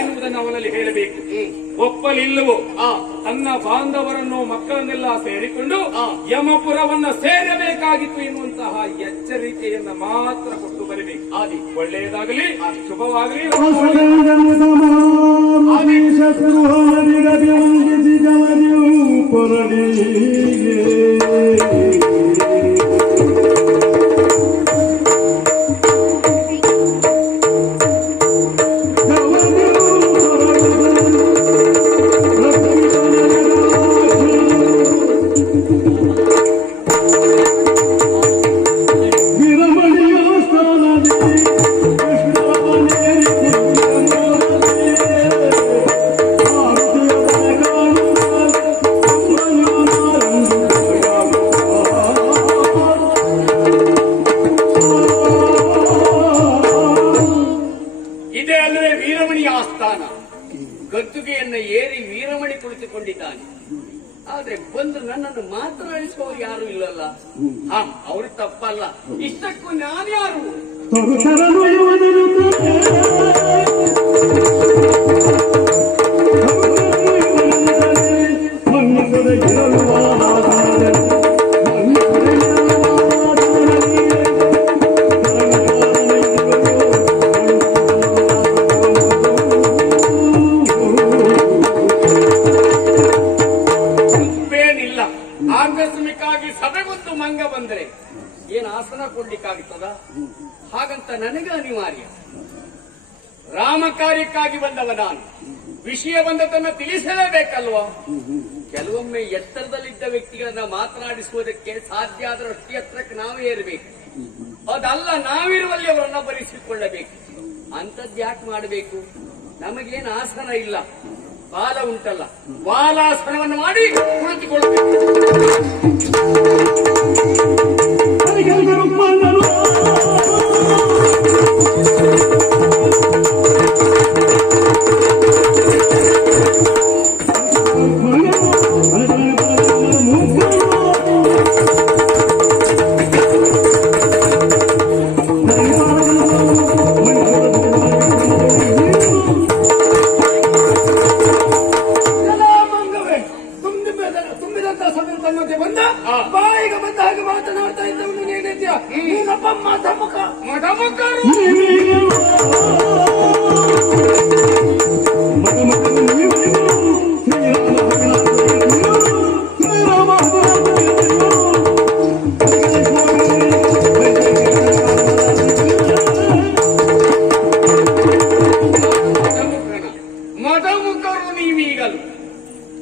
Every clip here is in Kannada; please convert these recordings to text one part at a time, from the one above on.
ಎನ್ನುವುದನ್ನು ಅವನಲ್ಲಿ ಹೇಳಬೇಕು. ಒಪ್ಪಲಿಲ್ಲವೋ ತನ್ನ ಬಾಂಧವರನ್ನು ಮಕ್ಕಳನ್ನೆಲ್ಲ ಸೇರಿಕೊಂಡು ಯಮಪುರವನ್ನ ಸೇರಬೇಕಾಗಿತ್ತು ಎನ್ನುವಂತಹ ಎಚ್ಚರಿಕೆಯನ್ನ ಮಾತ್ರ ಕೊಟ್ಟು ಬರಬೇಕು. ಒಳ್ಳೆಯದಾಗಲಿ, ಶುಭವಾಗಲಿ. ಗದ್ದುಗೆಯನ್ನ ಏರಿ ವೀರಮಣಿ ಕುಳಿತುಕೊಂಡಿದ್ದಾನೆ. ಆದ್ರೆ ಬಂದು ನನ್ನನ್ನು ಮಾತನಾಡಿಸುವವರು ಯಾರು ಇಲ್ಲಲ್ಲ. ಅವರು ತಪ್ಪಲ್ಲ, ಇಷ್ಟಕ್ಕೂ ನಾನ್ಯಾರು? ಆಕಸ್ಮಿಕವಾಗಿ ಸಭೆಗೊಂದು ಮಂಗ ಬಂದ್ರೆ ಏನ್ ಆಸನ ಕೊಡ್ಲಿಕ್ಕಾಗುತ್ತದ? ಹಾಗಂತ ನನಗೆ ಅನಿವಾರ್ಯ. ರಾಮ ಕಾರ್ಯಕ್ಕಾಗಿ ಬಂದವ ನಾನು. ವಿಷಯ ಬಂದದನ್ನ ತಿಳಿಸಲೇಬೇಕಲ್ವಾ? ಕೆಲವೊಮ್ಮೆ ಎತ್ತರದಲ್ಲಿದ್ದ ವ್ಯಕ್ತಿಗಳನ್ನ ಮಾತನಾಡಿಸುವುದಕ್ಕೆ ಸಾಧ್ಯ ಆದರೂ ಅಷ್ಟೇ ಎತ್ತರಕ್ಕೆ ನಾವೇ ಇರಬೇಕು. ಅದಲ್ಲ, ನಾವಿರುವಲ್ಲಿ ಅವರನ್ನ ಬರೆಸಿಕೊಳ್ಳಬೇಕು. ಅಂತದ್ ಯಾಕೆ ಮಾಡಬೇಕು? ನಮಗೇನು ಆಸನ ಇಲ್ಲ, ಬಾಲ ಉಂಟಲ್ಲ, ಬಾಲಾಸನವನ್ನು ಮಾಡಿ ಕುಳಿತುಕೊಳ್ಳಬೇಕು. ಬಾಯಿಗೆ ಬಂದ ಹಾಗೆ ಮಾತನಾಡ್ತಾ ಇದ್ದವನು ನೀನಿದ್ಯಾ? ನೀನಪ್ಪ ಮಠಮುಖ. ಮಠಮುಖರು ನೀವೀಗಲು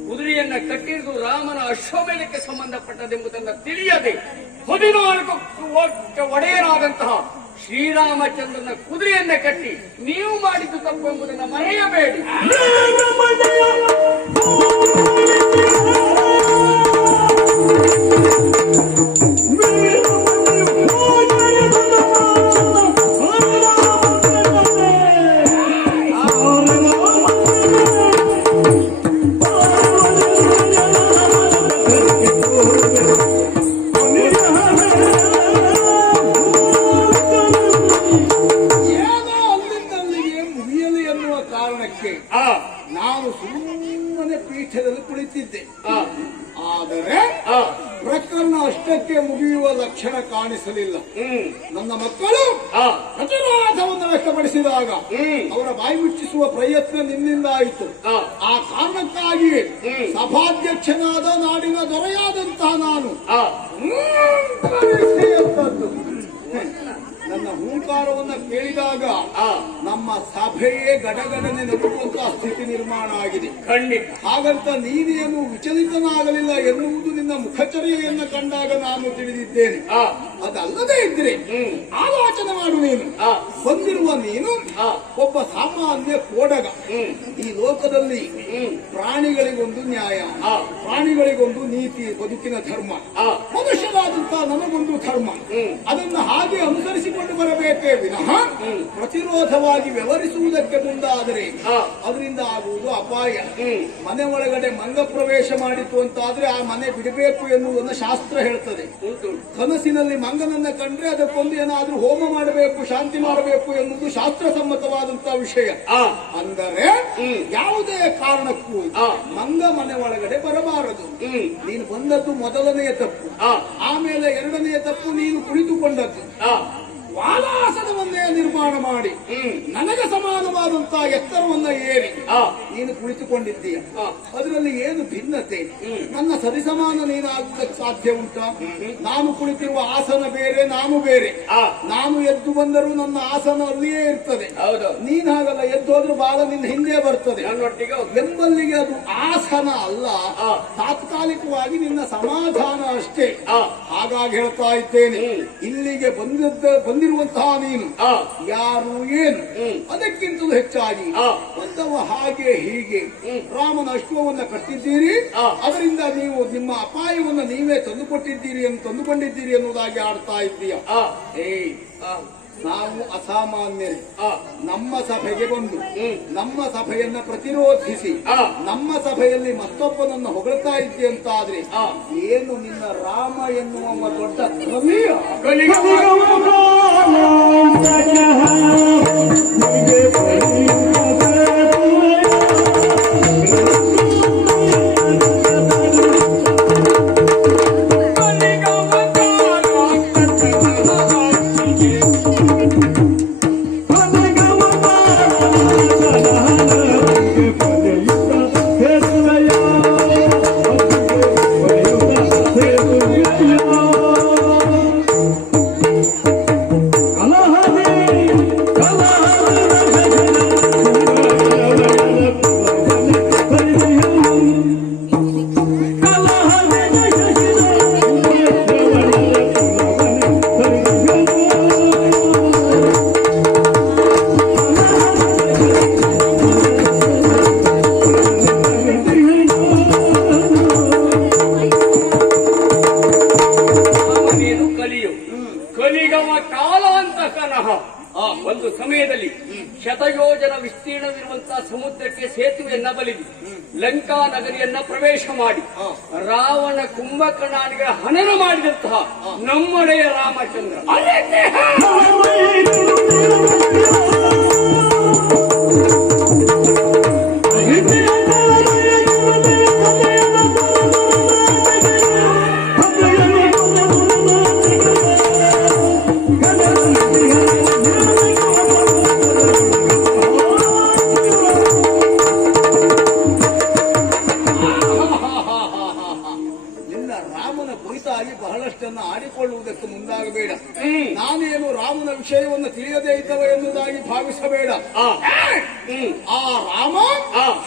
ಕುದುರೆಯನ್ನ ಕಟ್ಟಿರುವುದು ರಾಮನ ಅಶ್ವಮೇಧಕ್ಕೆ ಸಂಬಂಧಪಟ್ಟದೆಂಬುದನ್ನು ತಿಳಿಯದೆ 14 ಒಡೆಯರಾದಂತಹ ಶ್ರೀರಾಮಚಂದ್ರನ ಕುದುರೆಯನ್ನ ಕಟ್ಟಿ ನೀವು ಮಾಡಿದ್ದು ತಪ್ಪು ಎಂಬುದನ್ನು ಮರೆಯಬೇಡಿ. ನಾನು ಸುಮ್ಮನೆ ಪೀಠದಲ್ಲಿ ಕುಳಿತಿದ್ದೆ. ಆದರೆ ಪ್ರಕರಣ ಅಷ್ಟಕ್ಕೆ ಮುಗಿಯುವ ಲಕ್ಷಣ ಕಾಣಿಸಲಿಲ್ಲ. ನನ್ನ ಮಕ್ಕಳು ಪ್ರತಿರೋಧವನ್ನು ವ್ಯಕ್ತಪಡಿಸಿದಾಗ ಅವರ ಬಾಯಿ ಮುಚ್ಚಿಸುವ ಪ್ರಯತ್ನ ನಿನ್ನಿಂದ ಆಯಿತು. ಆ ಕಾರಣಕ್ಕಾಗಿ ಸಭಾಧ್ಯಕ್ಷನಾದ ನಾಡಿನ ದೊರೆಯಾದಂತಹ ನಾನು ನನ್ನ ಹೂಂಕಾರವನ್ನ ಕೇಳಿದಾಗ ನಮ್ಮ ಸಭೆಯೇ ಗಡಗಡನೆ ನಡುವಂತಹ ಸ್ಥಿತಿ ನಿರ್ಮಾಣ ಆಗಿದೆ. ಖಂಡಿತ. ಹಾಗಂತ ನೀನೇನು ವಿಚಲಿತನಾಗಲಿಲ್ಲ ಎನ್ನುವುದು ನಿನ್ನ ಮುಖಚರ್ಯೆಯನ್ನ ಕಂಡಾಗ ನಾನು ತಿಳಿದಿದ್ದೇನೆ. ಅದಲ್ಲದೆ ಇದ್ರೆ ಆಲೋಚನೆ ಮಾಡು. ನೀನು ಬಂದಿರುವ ನೀನು ಒಬ್ಬ ಸಾಮಾನ್ಯ ಕೋಡಗ. ಈ ಲೋಕದಲ್ಲಿ ಪ್ರಾಣಿಗಳಿಗೊಂದು ನ್ಯಾಯ, ಪ್ರಾಣಿಗಳಿಗೊಂದು ನೀತಿ, ಬದುಕಿನ ಧರ್ಮ. ಮನುಷ್ಯರಾದಂತಹ ನಮಗೊಂದು ಧರ್ಮ. ಅದನ್ನು ಹಾಗೆ ಅನುಸರಿಸಿಕೊಂಡು ಬರಬೇಕೇ ವಿನಃ ಪ್ರತಿರೋಧವಾಗಿ ವ್ಯವಹರಿಸುವುದಕ್ಕೆ ಮುಂದಾದರೆ ಅದರಿಂದ ಆಗುವುದು ಅಪಾಯ. ಮನೆ ಒಳಗಡೆ ಮಂಗ ಪ್ರವೇಶ ಮಾಡಿತು ಅಂತಾದ್ರೆ ಆ ಮನೆ ಬಿಡಬೇಕು ಎನ್ನುವುದನ್ನು ಶಾಸ್ತ್ರ ಹೇಳ್ತದೆ. ಕನಸಿನಲ್ಲಿ ಮಂಗನನ್ನ ಕಂಡ್ರೆ ಅದಕ್ಕೊಂದು ಏನಾದ್ರೂ ಹೋಮ ಮಾಡಬೇಕು, ಶಾಂತಿ ಮಾಡಬೇಕು ಮಾಡಬೇಕು ಎನ್ನುವುದು ಶಾಸ್ತ್ರಸಮ್ಮತವಾದಂತಹ ವಿಷಯ. ಅಂದರೆ ಯಾವುದೇ ಕಾರಣಕ್ಕೂ ಮಂಗ ಮನೆ ಒಳಗಡೆ ಬರಬಾರದು. ನೀನು ಬಂದದ್ದು ಮೊದಲನೆಯ ತಪ್ಪು. ಆಮೇಲೆ ಎರಡನೆಯ ತಪ್ಪು, ನೀನು ಕುಳಿತುಕೊಂಡದ್ದು. ವಾಲಾಸನವನ್ನೇ ನಿರ್ಮಾಣ ಮಾಡಿ ನನಗೆ ಸಮಾನವಾದಂತಹ ಎತ್ತರವನ್ನ ಏರಿ ನೀನು ಕುಳಿತುಕೊಂಡಿದ್ದೀಯ. ಅದರಲ್ಲಿ ಏನು ಭಿನ್ನತೆ? ನನ್ನ ಸರಿಸಮಾನ ನೀನಾಗುವುದಕ್ಕೆ ಸಾಧ್ಯ ಉಂಟಾ? ನಾನು ಕುಳಿತಿರುವ ಆಸನ ಬೇರೆ, ನಾನು ಬೇರೆ. ನಾನು ಎದ್ದು ಬಂದರೂ ನನ್ನ ಆಸನ ಅಲ್ಲಿಯೇ ಇರ್ತದೆ. ನೀನ್ ಹಾಗಲ್ಲ, ಎದ್ದು ಹೋದ್ರೂ ಬಾಲ ನಿನ್ನ ಹಿಂದೆ ಬರ್ತದೆ. ಎಂಬಲ್ಲಿಗೆ ಅದು ಆಸನ ಅಲ್ಲ, ತಾತ್ಕಾಲಿಕವಾಗಿ ನಿನ್ನ ಸಮಾಧಾನ ಅಷ್ಟೇ. ಹಾಗಾಗಿ ಹೇಳ್ತಾ ಇದ್ದೇನೆ, ಇಲ್ಲಿಗೆ ಬಂದಿರುವಂತಹ ನೀನು ಯಾರು ಏನು ಅದಕ್ಕಿಂತಲೂ ಹೆಚ್ಚಾಗಿ ಬಂದವ ಹಾಗೆ ಹೀಗೆ ರಾಮನ ಅಶ್ವವನ್ನ ಕಟ್ಟಿದ್ದೀರಿ, ಅದರಿಂದ ನೀವು ನಿಮ್ಮ ಅಪಾಯವನ್ನ ನೀವೇ ತಂದುಕೊಂಡಿದ್ದೀರಿ ಎನ್ನುವುದಾಗಿ ಆಡ್ತಾ ಇದ್ದೀಯ. ನಾವು ಅಸಾಮಾನ್ಯರು. ನಮ್ಮ ಸಭೆಗೆ ಬಂದು ನಮ್ಮ ಸಭೆಯನ್ನ ಪ್ರತಿರೋಧಿಸಿ ನಮ್ಮ ಸಭೆಯಲ್ಲಿ ಮತ್ತೊಬ್ಬನನ್ನು ಹೊಗಳ್ತಾ ಇದ್ದೆ ಅಂತ ಆದ್ರೆ ಏನು ನಿನ್ನ ರಾಮ ಎನ್ನುವ ದೊಡ್ಡ ಒಂದು ಸಮಯದಲ್ಲಿ ಶತಯೋಜನ ವಿಸ್ತೀರ್ಣವಿರುವಂತಹ ಸಮುದ್ರಕ್ಕೆ ಸೇತುವೆಯನ್ನ ಬಲಿದು ಲಂಕಾ ನಗರಿಯನ್ನ ಪ್ರವೇಶ ಮಾಡಿ ರಾವಣ ಕುಂಭಕರ್ಣನಿಗೆ ಹನನ ಮಾಡಿದಂತಹ ನಮ್ಮಳೆಯ ರಾಮಚಂದ್ರ ಬಹಳಷ್ಟನ್ನು ಆಡಿಕೊಳ್ಳುವುದಕ್ಕೆ ಮುಂದಾಗಬೇಡ. ನಾನೇನು ರಾಮನ ವಿಷಯವನ್ನು ತಿಳಿಯದೇ ಇದ್ದವ ಎನ್ನುವುದಾಗಿ ಭಾವಿಸಬೇಡ. ಆ ರಾಮ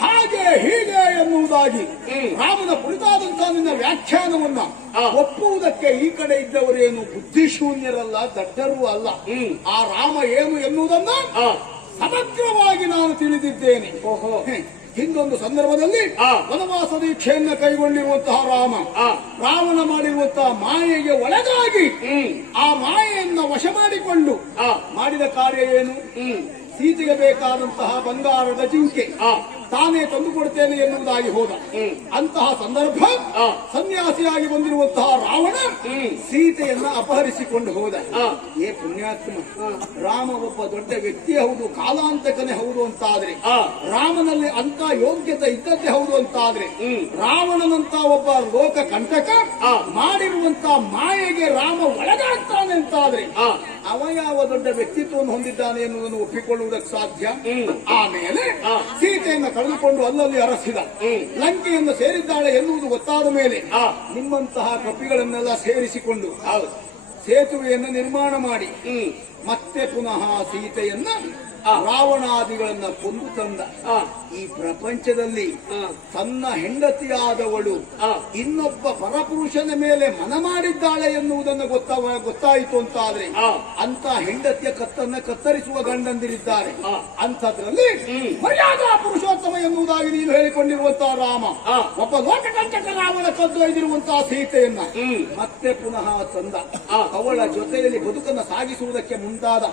ಹಾಗೆ ಹೀಗೆ ಎನ್ನುವುದಾಗಿ ರಾಮನ ಕುರಿತಾದಂತಹ ನಿನ್ನ ವ್ಯಾಖ್ಯಾನವನ್ನ ಒಪ್ಪುವುದಕ್ಕೆ ಈ ಕಡೆ ಇದ್ದವರೇನು ಬುದ್ಧಿಶೂನ್ಯರಲ್ಲ, ದಡ್ಡರೂ ಅಲ್ಲ. ಆ ರಾಮ ಏನು ಎನ್ನುವುದನ್ನ ಸಮಗ್ರವಾಗಿ ನಾನು ತಿಳಿದಿದ್ದೇನೆ. ಹಿಂದೊಂದು ಸಂದರ್ಭದಲ್ಲಿ ವನವಾಸ ದೀಕ್ಷೆಯನ್ನ ಕೈಗೊಂಡಿರುವಂತಹ ರಾಮ ರಾವಣ ಮಾಡಿರುವಂತಹ ಮಾಯೆಗೆ ಒಳಗಾಗಿ ಆ ಮಾಯೆಯನ್ನ ವಶ ಮಾಡಿಕೊಂಡು ಮಾಡಿದ ಕಾರ್ಯ ಏನು? ಸೀತೆಗೆ ಬೇಕಾದಂತಹ ಬಂಗಾರದ ಜಿಂಕೆ ತಾನೇ ತಂದುಕೊಡ್ತೇನೆ ಎನ್ನುವುದಾಗಿ ಹೋದ. ಅಂತಹ ಸಂದರ್ಭ ಸನ್ಯಾಸಿಯಾಗಿ ಬಂದಿರುವಂತಹ ರಾವಣ ಸೀತೆಯನ್ನ ಅಪಹರಿಸಿಕೊಂಡು ಹೋದ. ಏ ಪುಣ್ಯಾತ್ಮ, ರಾಮ ಒಬ್ಬ ದೊಡ್ಡ ವ್ಯಕ್ತಿ ಹೌದು, ಕಾಲಾಂತಕನೇ ಹೌದು ಅಂತಾದ್ರೆ, ರಾಮನಲ್ಲಿ ಅಂತ ಯೋಗ್ಯತೆ ಇದ್ದದ್ದೇ ಹೌದು ಅಂತಾದ್ರೆ, ರಾವಣನಂತ ಒಬ್ಬ ಲೋಕ ಕಂಟಕ ಮಾಡಿರುವಂತಹ ಮಾಯೆಗೆ ರಾಮ ಒಳಗಾಗ್ತಾನೆ ಅಂತಾದ್ರೆ ಅವ ಯಾವ ದೊಡ್ಡ ವ್ಯಕ್ತಿತ್ವವನ್ನು ಹೊಂದಿದ್ದಾನೆ ಎನ್ನುವುದನ್ನು ಒಪ್ಪಿಕೊಳ್ಳುವುದಕ್ಕೆ ಸಾಧ್ಯ? ಆಮೇಲೆ ಸೀತೆಯನ್ನ ಕಳೆದುಕೊಂಡು ಅಲ್ಲಲ್ಲಿ ಅರಸಿದ, ಲಂಕೆಯನ್ನು ಸೇರಿದ್ದಾಳೆ ಎನ್ನುವುದು ಗೊತ್ತಾದ ಮೇಲೆ ನಿಮ್ಮಂತಹ ಕಪಿಗಳನ್ನೆಲ್ಲ ಸೇರಿಸಿಕೊಂಡು ಸೇತುವೆಯನ್ನು ನಿರ್ಮಾಣ ಮಾಡಿ ಮತ್ತೆ ಪುನಃ ಸೀತೆಯನ್ನ ರಾವಣಾದಿಗಳನ್ನ ಕೊಂದು ತಂದ. ಈ ಪ್ರಪಂಚದಲ್ಲಿ ತನ್ನ ಹೆಂಡತಿಯಾದವಳು ಇನ್ನೊಬ್ಬ ಪರಪುರುಷನ ಮೇಲೆ ಮನ ಮಾಡಿದ್ದಾಳೆ ಎನ್ನುವುದನ್ನು ಗೊತ್ತಾಯಿತು ಅಂತಾದ್ರೆ ಅಂತ ಹೆಂಡತಿಯ ಕತ್ತನ್ನ ಕತ್ತರಿಸುವ ಗಂಡಂದಿರಿದ್ದಾರೆ. ಅಂಥದ್ರಲ್ಲಿ ಮರ್ಯಾದಾ ಪುರುಷೋತ್ತಮ ಎನ್ನುವುದಾಗಿ ನೀನು ಹೇಳಿಕೊಂಡಿರುವಂತಹ ರಾಮ ಒಬ್ಬ ಲೋಕಕಂಟಕ ರಾವಣ ಕದ್ದೊಯ್ದಿರುವಂತಹ ಸೀತೆಯನ್ನ ಮತ್ತೆ ಪುನಃ ತಂದ. ಅವಳ ಜೊತೆಯಲ್ಲಿ ಬದುಕನ್ನು ಸಾಗಿಸುವುದಕ್ಕೆ ಮುಂದಾದ.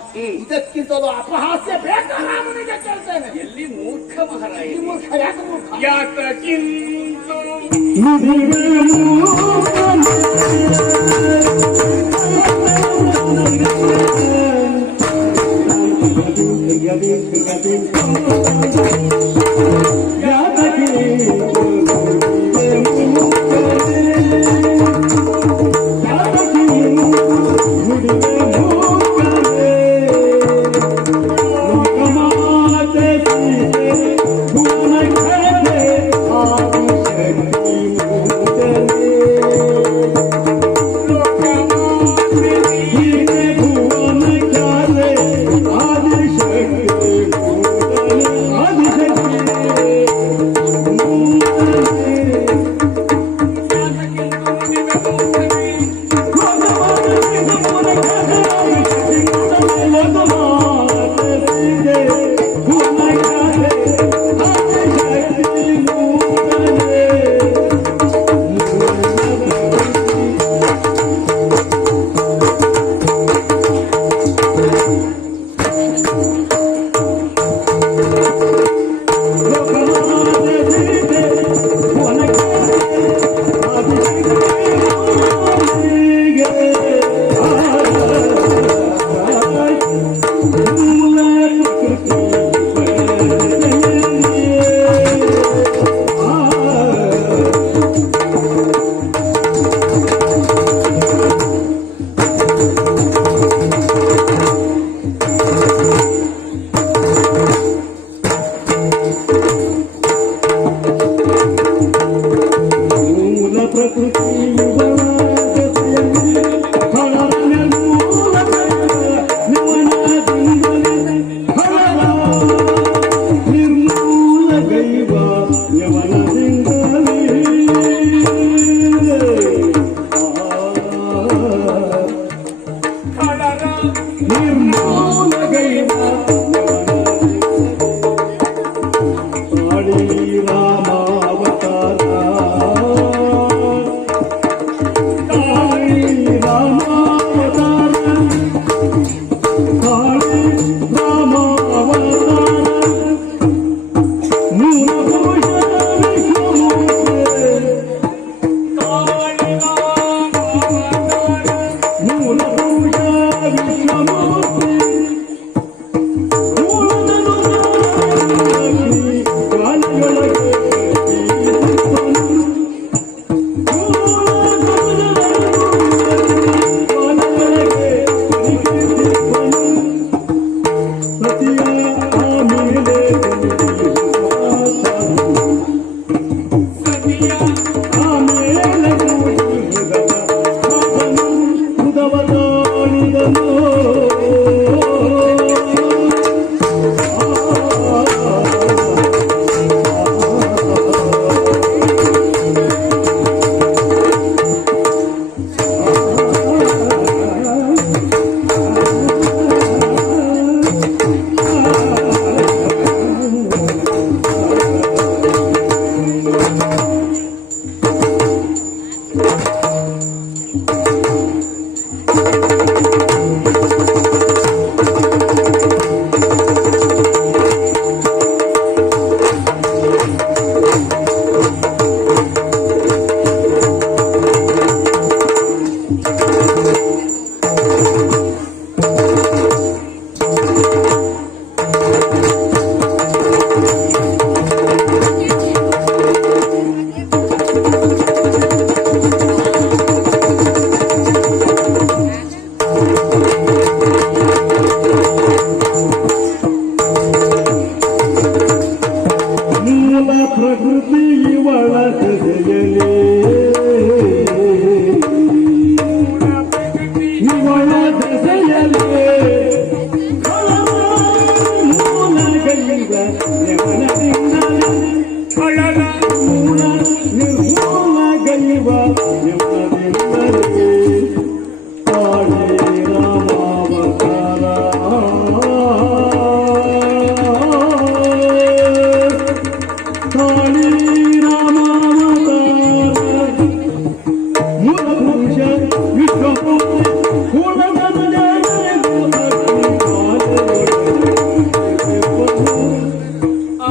ಇದಕ್ಕಿಂತಲೂ ಅಪಹಾಸ್ಯ ಬೇಕಾ ರಾಮನಿಗೆ? ಕೇಳ್ತೇನೆ, ಎಲ್ಲಿ ಮೂರ್ಖ ಮಹಾರಾಯ, ಮೂರ್ಖ ಯಾಕೆ ಮೂರ್ಖ? ಯಾಕಿಂತು ಆ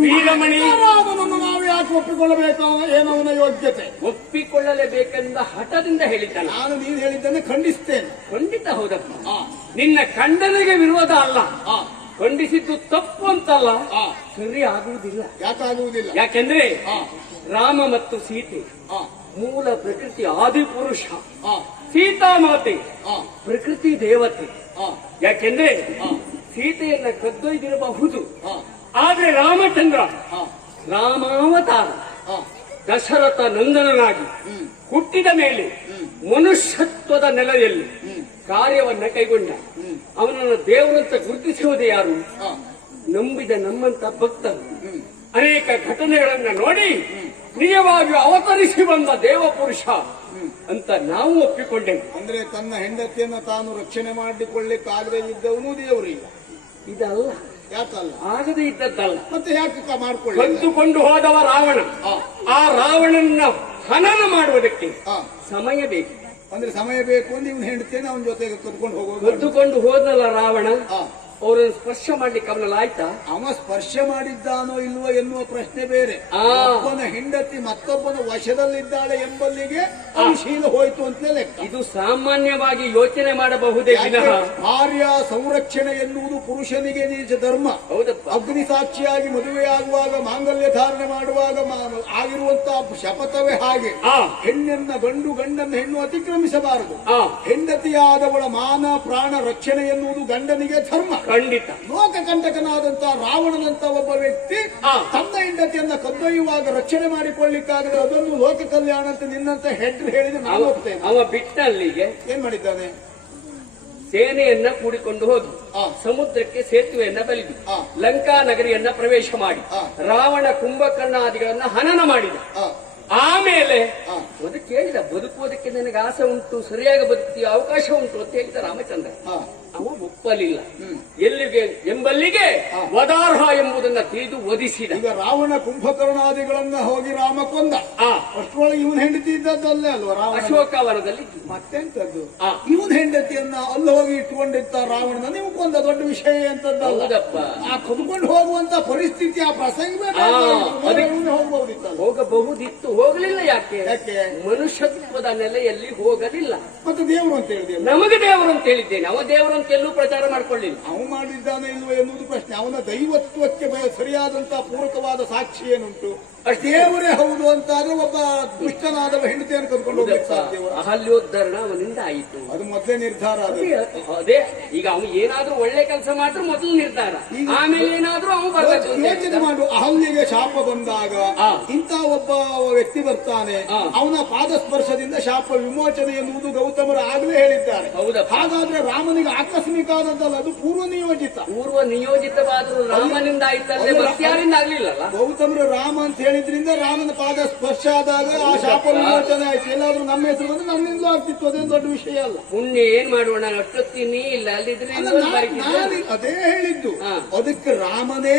ವೀರಮಣಿ, ರಾಮನನ್ನು ನಾವು ಯಾಕೆ ಒಪ್ಪಿಕೊಳ್ಳಬೇಕು? ಏನು ಅವನ ಯೋಗ್ಯತೆ? ಒಪ್ಪಿಕೊಳ್ಳಲೇಬೇಕೆಂದ ಹಠದಿಂದ ಹೇಳಿದ್ದಾನೆ. ನಾನು ನೀನು ಹೇಳಿದ್ದನ್ನು ಖಂಡಿಸ್ತೇನೆ. ಖಂಡಿತ ಹೌದಪ್ಪ. ಆ, ನಿನ್ನ ಖಂಡನೆಗೆ ವಿರೋಧ ಅಲ್ಲ, ಆ, ಖಂಡಿಸಿದ್ದು ತಪ್ಪು ಅಂತಲ್ಲ, ಆ. ಸರಿ ಆಗುವುದಿಲ್ಲ. ಯಾಕಾಗುವುದಿಲ್ಲ? ಯಾಕೆಂದ್ರೆ ಆ, ರಾಮ ಮತ್ತು ಸೀತೆ ಆ, ಮೂಲ ಪ್ರಕೃತಿ ಆದಿಪುರುಷ, ಆ, ಸೀತಾ ಮಾತೆ ಆ, ಪ್ರಕೃತಿ ದೇವತೆ. ಆ, ಯಾಕೆಂದ್ರೆ ಆ, ಸೀತೆಯನ್ನ ಕದ್ದೊಯ್ದಿರಬಹುದು, ಆ, ಆದ್ರೆ ರಾಮಚಂದ್ರ ಆ, ರಾಮಾವತಾರ ಆ, ದಶರಥ ನಂದನನಾಗಿ ಹ್ಮ್, ಹುಟ್ಟಿದ ಮೇಲೆ ಮನುಷ್ಯತ್ವದ ನೆಲೆಯಲ್ಲಿ ಕಾರ್ಯವನ್ನ ಕೈಗೊಂಡ. ಅವನನ್ನು ದೇವರಂತ ಗುರುತಿಸುವುದೇ ಯಾರು? ಆ, ನಂಬಿದ ನಮ್ಮಂತ ಭಕ್ತರು. ಹ್ಮ್, ಅನೇಕ ಘಟನೆಗಳನ್ನ ನೋಡಿ ನಿಜವಾಗಿ ಅವತರಿಸಿ ಬಂದ ದೇವಪುರುಷ ಅಂತ ನಾವು ಒಪ್ಪಿಕೊಂಡೆವು. ಅಂದ್ರೆ ತನ್ನ ಹೆಂಡತಿಯನ್ನ ತಾನು ರಕ್ಷಣೆ ಮಾಡಿಕೊಳ್ಳಿಕ್ಕಾಗದೇ ಇದ್ದವನು ದೇವರಿಲ್ಲ. ಇದಲ್ಲ, ಯಾಕಲ್ಲ? ಆಗದೇ ಇದ್ದದ್ದಲ್ಲ. ಮತ್ತೆ ಯಾಕೆ ಮಾಡ್ಕೊಳ್ಳಿ? ಕದ್ದುಕೊಂಡು ಹೋದವ ರಾವಣ. ಆ ರಾವಣನ ಹನನ ಮಾಡುವುದಕ್ಕೆ ಆ, ಸಮಯ ಬೇಕು. ಅಂದ್ರೆ ಸಮಯ ಬೇಕು ಅಂದ್ರೆ ಇವನು ಹೆಂಡತಿಯನ್ನ ಅವನ ಜೊತೆಗೆ ಕದ್ಕೊಂಡು ಹೋಗೋದು. ಕದ್ದುಕೊಂಡು ಹೋದ್ನಲ್ಲ ರಾವಣ, ಆ, ಅವರನ್ನು ಸ್ಪರ್ಶ ಮಾಡ್ಲಿಕ್ಕೆ ಅವನಲ್ಲಿ ಆಯ್ತಾ? ಅವ ಸ್ಪರ್ಶ ಮಾಡಿದ್ದಾನೋ ಇಲ್ವೋ ಎನ್ನುವ ಪ್ರಶ್ನೆ ಬೇರೆ. ಆ. ಒಬ್ಬನ ಹೆಂಡತಿ ಮತ್ತೊಬ್ಬನ ವಶದಲ್ಲಿದ್ದಾಳೆ ಎಂಬಲ್ಲಿಗೆ ಅವನ ಶೀಲ ಹೋಯ್ತು ಅಂತಲೇ ಲೆಕ್ಕ. ಇದು ಸಾಮಾನ್ಯವಾಗಿ ಯೋಚನೆ ಮಾಡಬಹುದೇ ವಿನಃ. ಯಾಕೆ? ಭಾರ್ಯ ಸಂರಕ್ಷಣೆ ಎನ್ನುವುದು ಪುರುಷನಿಗೆ ನಿಜ ಧರ್ಮ. ಹೌದಪ್ಪ. ಅಗ್ನಿ ಸಾಕ್ಷಿಯಾಗಿ ಮದುವೆಯಾಗುವಾಗ ಮಾಂಗಲ್ಯ ಧಾರಣೆ ಮಾಡುವಾಗ ಆಗಿರುವಂತಹ ಶಪಥವೇ ಹಾಗೆ. ಆ. ಹೆಣ್ಣನ್ನ ಗಂಡು, ಗಂಡನ್ನ ಹೆಣ್ಣು ಅತಿಕ್ರಮಿಸಬಾರದು. ಆ. ಹೆಂಡತಿಯಾದವಳ ಮಾನ ಪ್ರಾಣ ರಕ್ಷಣೆ ಎನ್ನುವುದು ಗಂಡನಿಗೆ ಧರ್ಮ. ಖಂಡಿತ. ಲೋಕಕಂಟಕನಾದಂತಹ ರಾವಣನಂತ ಒಬ್ಬ ವ್ಯಕ್ತಿ ಆ. ತನ್ನ ಹೆಂಡತಿಯನ್ನ ಕದ್ದೊಯ್ಯುವಾಗ ರಕ್ಷಣೆ ಮಾಡಿಕೊಳ್ಳಿಕ್ಕಾಗದೆ ಅದನ್ನು ಲೋಕ ಕಲ್ಯಾಣ ಅಂತ ನಿನ್ನಂತ ಹೆಡ್ರು ಹೇಳಿದ್ರೆ ನಾನು ಹೋಗ್ತೇನೆ. ಅವ ಬಿಟ್ಟಲ್ಲಿಗೆ ಏನ್ ಮಾಡಿದ್ದಾನೆ? ಸೇನೆಯನ್ನ ಕೂಡಿಕೊಂಡು ಹೋಗಿ ಆ. ಸಮುದ್ರಕ್ಕೆ ಸೇತುವೆಯನ್ನ ಬಲಿದು ಆ. ಲಂಕಾ ನಗರಿಯನ್ನ ಪ್ರವೇಶ ಮಾಡಿ ಆ. ರಾವಣ ಕುಂಭಕರ್ಣಾದಿಗಳನ್ನ ಹನನ ಮಾಡಿದ. ಆ, ಆಮೇಲೆ ಆ. ಅದು ಕೇಳಿದ, ಬದುಕುವುದಕ್ಕೆ ನನಗೆ ಆಸೆ ಉಂಟು, ಸರಿಯಾಗಿ ಬದುಕುತ್ತೀಯ, ಅವಕಾಶ ಉಂಟು ಅಂತ ಹೇಳಿದ ರಾಮಚಂದ್ರ. ಆ. ಅವ ಒಪ್ಪಲಿಲ್ಲ. ಎಲ್ಲಿಗೆ ಎಂಬಲ್ಲಿಗೆ ವದಾರ್ಹ ಎಂಬುದನ್ನ ತಿಳಿದು ವಧಿಸಿದ. ಈಗ ರಾವಣ ಕುಂಭಕರ್ಣಾದಿಗಳನ್ನ ಹೋಗಿ ರಾಮ ಕೊಂದ. ಆ. ಅಷ್ಟರೊಳಗೆ ಇವನ್ ಹೆಂಡತಿ ಇದ್ದದ್ದಲ್ಲೇ ಅಲ್ವಾ ರಾವಣ? ಅಶೋಕವನದಲ್ಲಿ ಮತ್ತೆಂತದ್ದು? ಆ. ಇವನ್ ಹೆಂಡತಿಯನ್ನ ಅಲ್ಲಿ ಹೋಗಿ ಇಟ್ಕೊಂಡಿದ್ದ ರಾವಣನ ನೀವು ಕೊಂದ ದೊಡ್ಡ ವಿಷಯ ಎಂತದ್ದಲ್ಲ. ಹೌದಪ್ಪ. ಆ ಕದ್ಕೊಂಡು ಹೋಗುವಂತ ಪರಿಸ್ಥಿತಿ, ಆ ಪ್ರಸಂಗವೇ ಆ, ಅದಕ್ಕೆ- ಹೋಗಬಹುದಿತ್ತಲ್ಲ. ಹೋಗಬಹುದಿತ್ತು, ಹೋಗಲಿಲ್ಲ. ಯಾಕೆ? ಯಾಕೆ? ಮನುಷ್ಯತ್ವದ ನೆಲೆಯಲ್ಲಿ ಹೋಗಲಿಲ್ಲ. ಮತ್ತೆ ದೇವರು ಅಂತ ಹೇಳಿದೆಯಲ್ಲ. ನಮಗೆ ದೇವರು ಅಂತ ಹೇಳಿದ್ದೇನೆ, ಅವ ದೇವರು ಅಂತ ಎಲ್ಲೂ ಪ್ರಚಾರ ಮಾಡ್ಕೊಳ್ಳಿಲ್ಲ. ಅವನು ಮಾಡಿದ್ದಾನೆ ಇಲ್ವೋ ಎನ್ನುವುದು ಪ್ರಶ್ನೆ. ಅವನ ದೈವತ್ವಕ್ಕೆ ಸರಿಯಾದಂತಹ ಪೂರಕವಾದ ಸಾಕ್ಷಿ ಏನುಂಟು? ದೇವರೇ ಹೌದು ಅಂತಾದ್ರೆ ಒಬ್ಬ ದುಷ್ಟನಾದವ ಹೆಂಡತಿಯನ್ನು ಕದ್ಕೊಂಡು ಹೋಗ್ಲಿಕ್ಕೆ ಸಾಧ್ಯವ? ಅಹಲ್ಯೋದ್ಧರಣ ಅವನಿಂದ ಆಯಿತು. ಅದು ಮೊದಲೇ ನಿರ್ಧಾರ. ಅದು ಅದೇ ಈಗ ಅವನು ಏನಾದ್ರೂ ಒಳ್ಳೆ ಕೆಲಸ ಮಾಡಿದ್ರೆ ಮೊದಲು ನಿರ್ಧಾರ, ಆಮೇಲೆ ಏನಾದ್ರೂ ಅವನು ಬರಬೇಕು. ಯೋಚನೆ ಮಾಡು. ಅಹಲ್ಯೆಗೆ ಶಾಪ ಬಂದಾಗ ಆ. ಇಂಥ ಒಬ್ಬ ವ್ಯಕ್ತಿ ಬರ್ತಾನೆ, ಆ. ಅವನ ಪಾದ ಸ್ಪರ್ಶದಿಂದ ಶಾಪ ವಿಮೋಚನೆ ಎನ್ನುವುದು ಗೌತಮರು ಆಗ್ಲೇ ಹೇಳಿದ್ದಾರೆ. ಹೌದಪ್ಪ. ಹಾಗಾದ್ರೆ ರಾಮನಿಗೆ ಆಕಸ್ಮಿಕ ಆದದ್ದಲ್ಲ, ಅದು ಪೂರ್ವ ನಿಯೋಜಿತ. ಪೂರ್ವ ನಿಯೋಜಿತವಾದರೂ ರಾಮನಿಂದ ಆಯ್ತಲ್ಲೇ ಮತ್ಯಾರಿಂದ ಆಗ್ಲಿಲ್ಲಲ್ಲ. ಗೌತಮರು ರಾಮ ಅಂತ ಹೇಳಿದ್ರಿಂದ ರಾಮನ ಪಾದ ಸ್ಪರ್ಶ ಆದಾಗ ಆ ಶಾಪ ವಿಮೋಚನೆ ಆಯ್ತು. ಎಲ್ಲಾದ್ರೂ ನಮ್ಮ ಹೆಸರು ಬಂದ್ರೆ ನಮ್ಮಿಂದಲೂ ಆಗ್ತಿತ್ತು, ಅದೇನು ದೊಡ್ಡ ವಿಷಯ ಅಲ್ಲ. ಪುಣ್ಯ ಏನ್ ಮಾಡೋಣ, ಅಷ್ಟೊತ್ತೀನಿ ಇಲ್ಲ ಅಲ್ಲಿದ್ರೆ ಅಲ್ಲ, ಇನ್ನೊಂದು ಬಾರಿಗೆ ನಾನು ಅದೇ ಹೇಳಿದ್ದು. ಹಾ. ಅದಕ್ಕೆ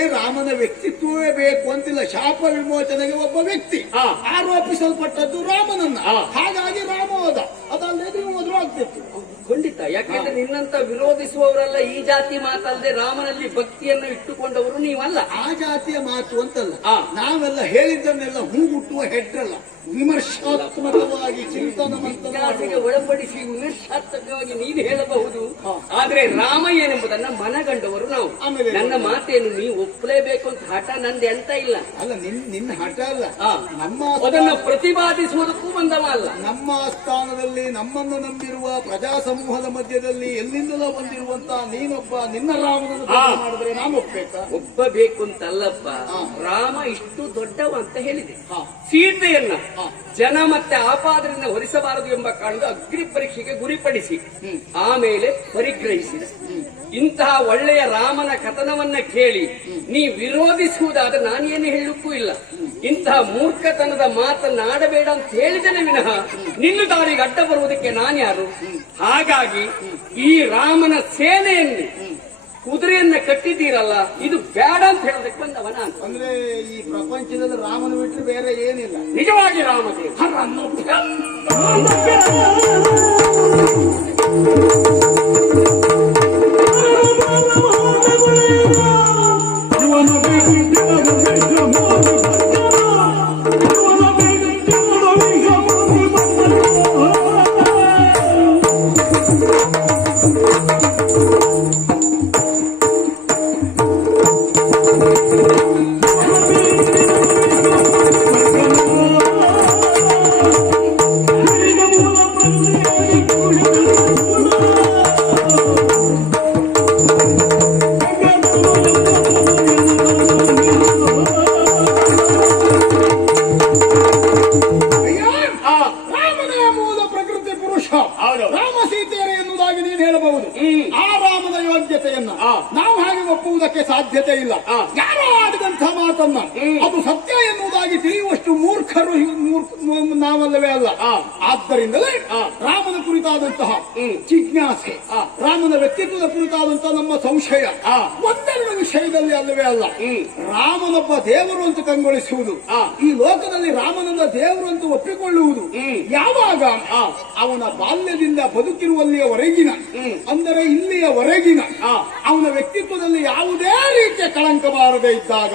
ರಾಮನ ವ್ಯಕ್ತಿತ್ವವೇ ಬೇಕು ಅಂತಿಲ್ಲ. ಶಾಪ ವಿಮೋಚನೆಗೆ ಒಬ್ಬ ವ್ಯಕ್ತಿ ಹಾ. ಆರೋಪಿಸಲ್ಪಟ್ಟದ್ದು ರಾಮನನ್ನ. ಹಾ. ಹಾಗಾಗಿ ರಾಮ ಹೋದ. ಅದಲ್ಲದೆ ಮೊದಲು ಆಗ್ತಿತ್ತು. ಖಂಡಿತ. ಯಾಕೆಂದ್ರೆ ನಿನ್ನಂತ ವಿರೋಧಿಸುವವರೆಲ್ಲ ಈ ಜಾತಿ ಮಾತಲ್ಲದೆ ರಾಮನಲ್ಲಿ ಭಕ್ತಿಯನ್ನು ಇಟ್ಟುಕೊಂಡವರು ನೀವಲ್ಲ. ಆ ಜಾತಿಯ ಮಾತು ಅಂತಲ್ಲ. ಹಾ. ನಾವೆಲ್ಲ ಹೇಳಿದ್ದನ್ನೆಲ್ಲ ಹೂಗುಟ್ಟುವ ಹೆಡ್ರಲ್ಲ, ವಿಮರ್ಶಾತ್ಮಕವಾಗಿ ಚಿಂತನ ಜಿಜ್ಞಾಸೆಗೆ ಒಳಪಡಿಸಿ ವಿಮರ್ಶಾತ್ಮಕವಾಗಿ ನೀನು ಹೇಳಬಹುದು. ಹಾ. ಆದ್ರೆ ರಾಮ ಏನೆಂಬುದನ್ನ ಮನಗಂಡವರು ನಾವು. ಆಮೇಲೆ ನನ್ನ ಮಾತೇನು ನೀವು ಒಪ್ಪಲೇಬೇಕು ಅಂತ ಹಠ ನಂದು ಎಂತ ಇಲ್ಲ. ಅಲ್ಲ, ನಿನ್ನ ಹಠ ಅಲ್ಲ. ಹಾ. ನಮ್ಮ ಅದನ್ನ ಪ್ರತಿಪಾದಿಸುವುದಕ್ಕೂ ಬಂದವ ಅಲ್ಲ. ನಮ್ಮ ಸ್ಥಾನದಲ್ಲಿ ನಮ್ಮನ್ನು ನಂಬಿರುವ ಪ್ರಜಾ ಸಮೂಹದ ಮಧ್ಯದಲ್ಲಿ ಎಲ್ಲಿಂದಲೋ ಬಂದಿರುವಂತಹ ನೀನೊಬ್ಬ ನಿನ್ನ ರಾಮನನ್ನು ಮಾಡಿದ್ರೆ ನಾವು ಒಪ್ಬೇಕಾ? ಒಪ್ಪಬೇಕು ಅಂತಲ್ಲಪ್ಪ. ಹಾ. ರಾಮ ಇಷ್ಟು ದೊಡ್ಡವ ಅಂತ ಹೇಳಿದೆ. ಹಾ. ಸೀತೆಯನ್ನ ಹಾ. ಜನ ಮತ್ತೆ ಆಪಾದರಿಂದ ಹೊರಿಸಬಾರದು ಎಂಬ ಕಾರಣದ ಅಗ್ನಿ ಪರೀಕ್ಷೆಗೆ ಗುರಿಪಡಿಸಿ ಆಮೇಲೆ ಪರಿಗ್ರಹಿಸಿದ. ಇಂತಹ ಒಳ್ಳೆಯ ರಾಮನ ಕಥನವನ್ನ ಕೇಳಿ ನೀ ವಿರೋಧಿಸುವುದಾದ್ರೆ ನಾನೇನು ಹೇಳಕ್ಕೂ ಇಲ್ಲ. ಇಂತಹ ಮೂರ್ಖತನದ ಮಾತನ್ನಾಡಬೇಡ ಅಂತ ಹೇಳಿದನೆ ವಿನಃ ನಿನ್ನ ದಾರಿಗೆ ಅಡ್ಡ ಬರುವುದಕ್ಕೆ ನಾನ್ಯಾರು? ಹಾಗಾಗಿ ಈ ರಾಮನ ಸೇನೆಯನ್ನು ಕುದುರೆಯನ್ನ ಕಟ್ಟಿದ್ದೀರಲ್ಲ, ಇದು ಬೇಡ ಅಂತ ಹೇಳೋದಕ್ಕೆ ಬಂದವ ನಾನು. ಅಂದ್ರೆ ಈ ಪ್ರಪಂಚದಲ್ಲಿ ರಾಮನ ಬಿಟ್ಟರೆ ಬೇರೆ ಏನಿಲ್ಲ. ನಿಜವಾಗಿ ರಾಮದೇವ ರಾಮನೇ ಮೂಲ ಪ್ರಕೃತಿ ಪುರುಷ. ಹೌದು. ರಾಮ ಸೀತೆಯರೇ ಎನ್ನುವುದಾಗಿ ನೀನು ಹೇಳಬಹುದು. ಆ ರಾಮನ ಯೋಗ್ಯತೆಯನ್ನ ನಾವು ಹಾಗೆ ಒಪ್ಪುವುದಕ್ಕೆ ಸಾಧ್ಯತೆ ಇಲ್ಲ. ಯಾರೋ ಆಡಿದಂತಹ ಮಾತನ್ನ ಅದು ಸತ್ಯ ಎನ್ನುವುದಾಗಿ ತಿಳಿಯುವಷ್ಟು ಮೂರ್ಖರು ನಾವಲ್ಲವೇ ಅಲ್ಲ. ಆದ್ದರಿಂದಲೇ ರಾಮನ ಕುರಿತಾದಂತಹ ಜಿಜ್ಞಾಸೆ, ರಾಮನ ವ್ಯಕ್ತಿತ್ವದ ಕುರಿತಾದಂತಹ ನಮ್ಮ ಸಂಶಯ ಒಂದೆರಡು ವಿಷಯದಲ್ಲಿ ಅಲ್ಲವೇ ಅಲ್ಲ. ರಾಮನೊಬ್ಬ ದೇವರು ಅಂತ ಕಂಗೊಳಿಸುವುದು, ಈ ಲೋಕದಲ್ಲಿ ರಾಮನನ್ನ ದೇವರು ಅಂತ ಒಪ್ಪಿಕೊಳ್ಳುವುದು ಯಾವಾಗ ಅವನ ಬಾಲ್ಯದಿಂದ ಬದುಕಿರುವಲ್ಲಿಯವರೆಗಿನ, ಅಂದರೆ ಇಲ್ಲಿಯವರೆಗಿನ ಅವನ ವ್ಯಕ್ತಿತ್ವದಲ್ಲಿ ಯಾವುದೇ ರೀತಿಯ ಕಳಂಕ ಬಾರದೆ ಇದ್ದಾಗ,